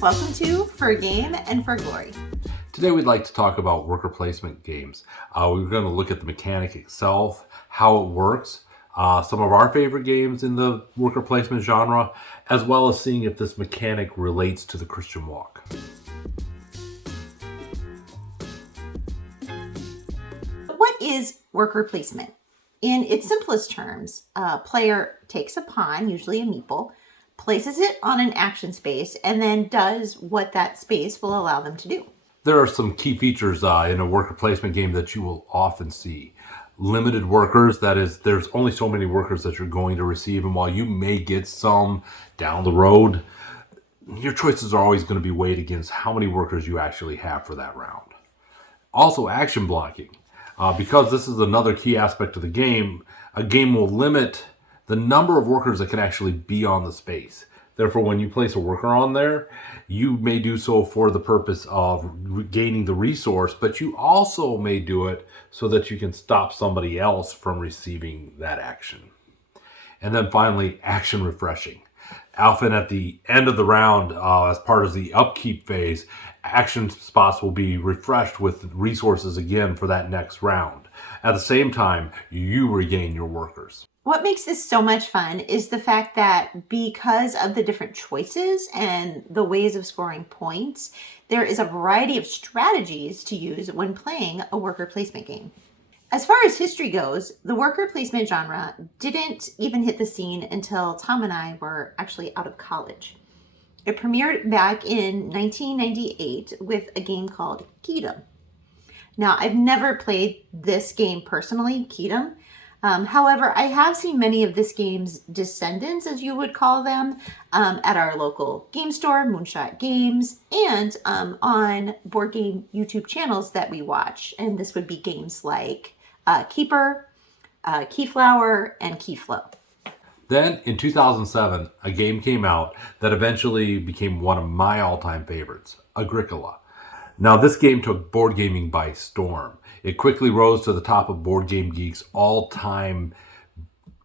Welcome to For Game and for Glory. Today we'd like to talk about worker placement games. We're going to look at the mechanic itself, how it works, some of our favorite games in the worker placement genre, as well as seeing if this mechanic relates to the Christian walk. What is worker placement? In its simplest terms, a player takes a pawn, usually a meeple, places it on an action space, and then does what that space will allow them to do. There are some key features in a worker placement game that you will often see. Limited workers, that is, there's only so many workers that you're going to receive, and while you may get some down the road, your choices are always going to be weighed against how many workers you actually have for that round. Also, action blocking. Because this is another key aspect of the game, a game will limit the number of workers that can actually be on the space. Therefore, when you place a worker on there, you may do so for the purpose of gaining the resource, but you also may do it so that you can stop somebody else from receiving that action. And then finally, action refreshing. Often at the end of the round, as part of the upkeep phase, action spots will be refreshed with resources again for that next round. At the same time, you regain your workers. What makes this so much fun is the fact that because of the different choices and the ways of scoring points, there is a variety of strategies to use when playing a worker placement game. As far as history goes, the worker placement genre didn't even hit the scene until Tom and I were actually out of college. It premiered back in 1998 with a game called Kedom. Now, I've never played this game personally, Kedom. However, I have seen many of this game's descendants, as you would call them, at our local game store, Moonshot Games, and on board game YouTube channels that we watch. And this would be games like Keeper, Keyflower, and Keyflow. Then in 2007, a game came out that eventually became one of my all-time favorites, Agricola. Now, this game took board gaming by storm. It quickly rose to the top of Board Game Geek's all-time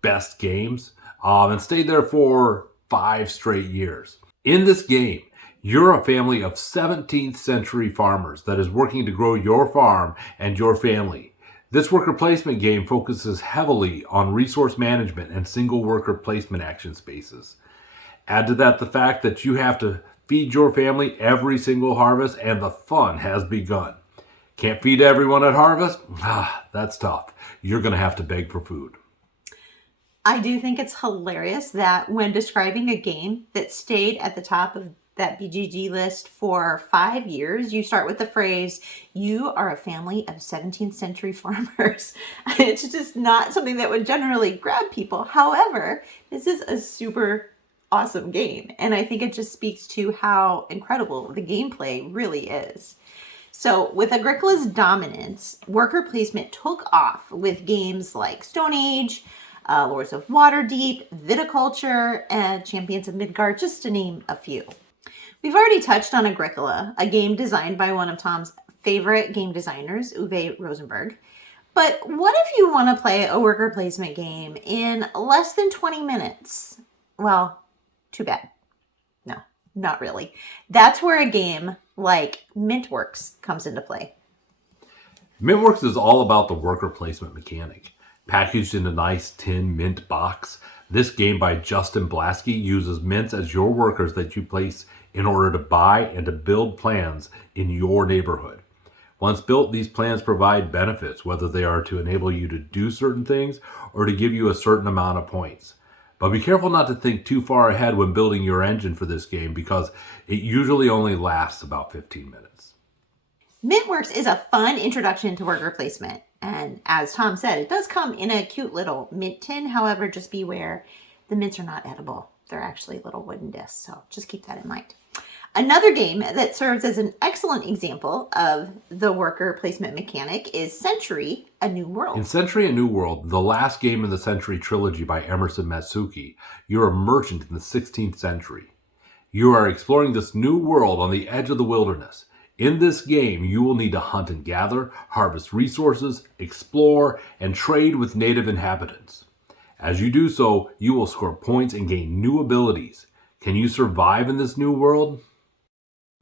best games and stayed there for 5 straight years. In this game, you're a family of 17th century farmers that is working to grow your farm and your family. This worker placement game focuses heavily on resource management and single worker placement action spaces. Add to that the fact that you have to feed your family every single harvest, and the fun has begun. Can't feed everyone at harvest? That's tough. You're going to have to beg for food. I do think it's hilarious that when describing a game that stayed at the top of that BGG list for 5 years, you start with the phrase, "You are a family of 17th century farmers." It's just not something that would generally grab people. However, this is a super awesome game, and I think it just speaks to how incredible the gameplay really is. So with Agricola's dominance, worker placement took off with games like Stone Age, Lords of Waterdeep, Viticulture, and Champions of Midgard, just to name a few. We've already touched on Agricola, a game designed by one of Tom's favorite game designers, Uwe Rosenberg. But what if you want to play a worker placement game in less than 20 minutes? Well, too bad. No, not really. That's where a game like Mintworks comes into play. Mintworks is all about the worker placement mechanic. Packaged in a nice tin mint box, this game by Justin Blasky uses mints as your workers that you place in order to buy and to build plans in your neighborhood. Once built, these plans provide benefits, whether they are to enable you to do certain things or to give you a certain amount of points. But be careful not to think too far ahead when building your engine for this game because it usually only lasts about 15 minutes. Mintworks is a fun introduction to worker placement. And as Tom said, it does come in a cute little mint tin. However, just beware, the mints are not edible. They're actually little wooden discs, so just keep that in mind. Another game that serves as an excellent example of the worker placement mechanic is Century, A New World. In Century, A New World, the last game in the Century trilogy by Emerson Matsuki, you're a merchant in the 16th century. You are exploring this new world on the edge of the wilderness. In this game, you will need to hunt and gather, harvest resources, explore, and trade with native inhabitants. As you do so, you will score points and gain new abilities. Can you survive in this new world?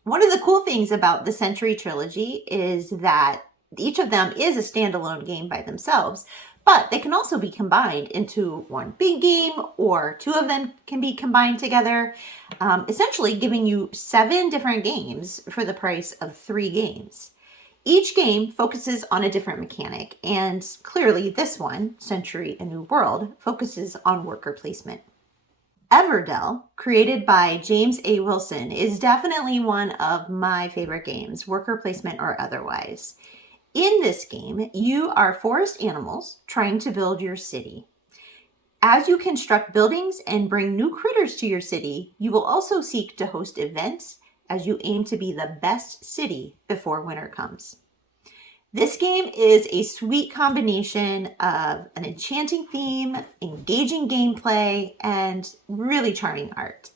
One of the cool things about the Century trilogy is that each of them is a standalone game by themselves, but they can also be combined into one big game, or two of them can be combined together, essentially giving you 7 different games for the price of 3 games. Each game focuses on a different mechanic, and clearly this one, Century: A New World, focuses on worker placement. Everdell, created by James A. Wilson, is definitely one of my favorite games, worker placement or otherwise. In this game, you are forest animals trying to build your city. As you construct buildings and bring new critters to your city, you will also seek to host events as you aim to be the best city before winter comes. This game is a sweet combination of an enchanting theme, engaging gameplay, and really charming art.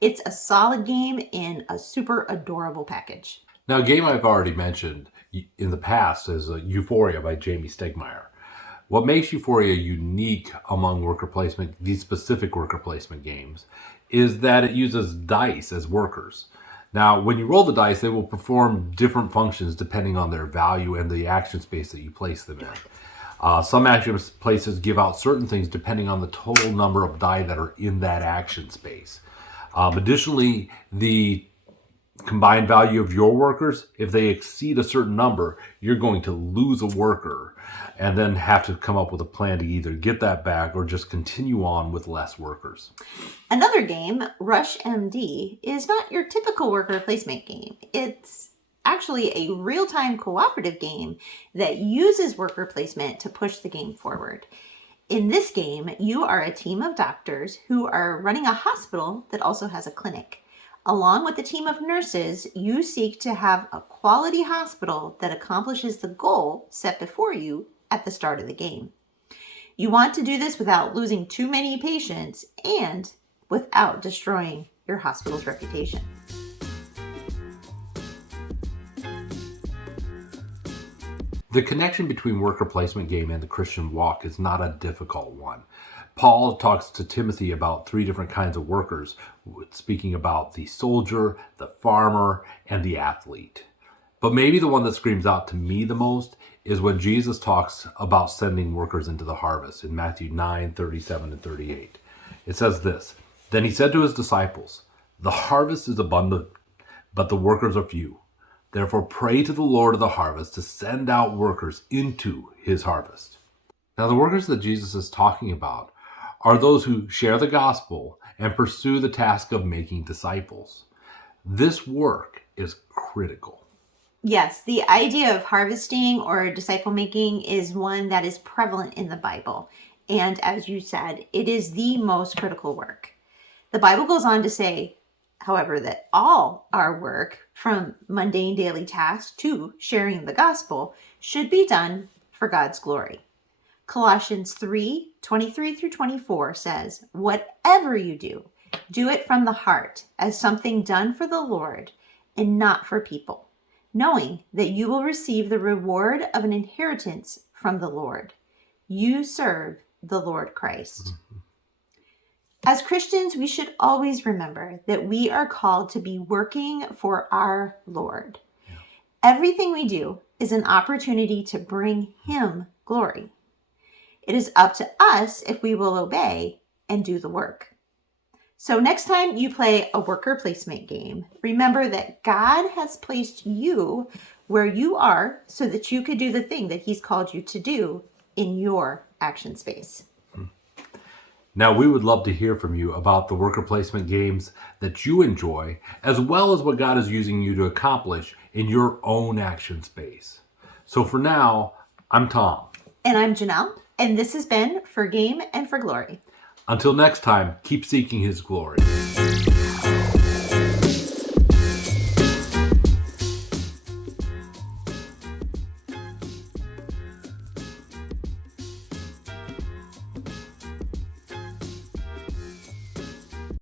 It's a solid game in a super adorable package. Now, a game I've already mentioned in the past is Euphoria by Jamie Stegmaier. What makes Euphoria unique among worker placement, these specific worker placement games, is that it uses dice as workers. Now, when you roll the dice, they will perform different functions depending on their value and the action space that you place them in. Some action places give out certain things depending on the total number of die that are in that action space. Additionally, the combined value of your workers, if they exceed a certain number, you're going to lose a worker and then have to come up with a plan to either get that back or just continue on with less workers. Another game, Rush MD, is not your typical worker placement game. It's actually a real-time cooperative game that uses worker placement to push the game forward. In this game, you are a team of doctors who are running a hospital that also has a clinic. Along with a team of nurses, you seek to have a quality hospital that accomplishes the goal set before you at the start of the game. You want to do this without losing too many patients and without destroying your hospital's reputation. The connection between worker placement game and the Christian walk is not a difficult one. Paul talks to Timothy about 3 different kinds of workers, speaking about the soldier, the farmer, and the athlete. But maybe the one that screams out to me the most is when Jesus talks about sending workers into the harvest in Matthew 9:37 and 38. It says this, "Then he said to his disciples, 'The harvest is abundant, but the workers are few. Therefore pray to the Lord of the harvest to send out workers into his harvest.'" Now, the workers that Jesus is talking about are those who share the gospel and pursue the task of making disciples. This work is critical. Yes, the idea of harvesting or disciple making is one that is prevalent in the Bible. And as you said, it is the most critical work. The Bible goes on to say, however, that all our work, from mundane daily tasks to sharing the gospel, should be done for God's glory. Colossians 3:23 through 24 says, "Whatever you do, do it from the heart as something done for the Lord and not for people, knowing that you will receive the reward of an inheritance from the Lord. You serve the Lord Christ." As Christians, we should always remember that we are called to be working for our Lord. Everything we do is an opportunity to bring Him glory. It is up to us if we will obey and do the work. So next time you play a worker placement game, remember that God has placed you where you are so that you could do the thing that He's called you to do in your action space. Now, we would love to hear from you about the worker placement games that you enjoy, as well as what God is using you to accomplish in your own action space. So for now, I'm Tom. And I'm Janelle, and this has been For Game and for Glory. Until next time, keep seeking His glory.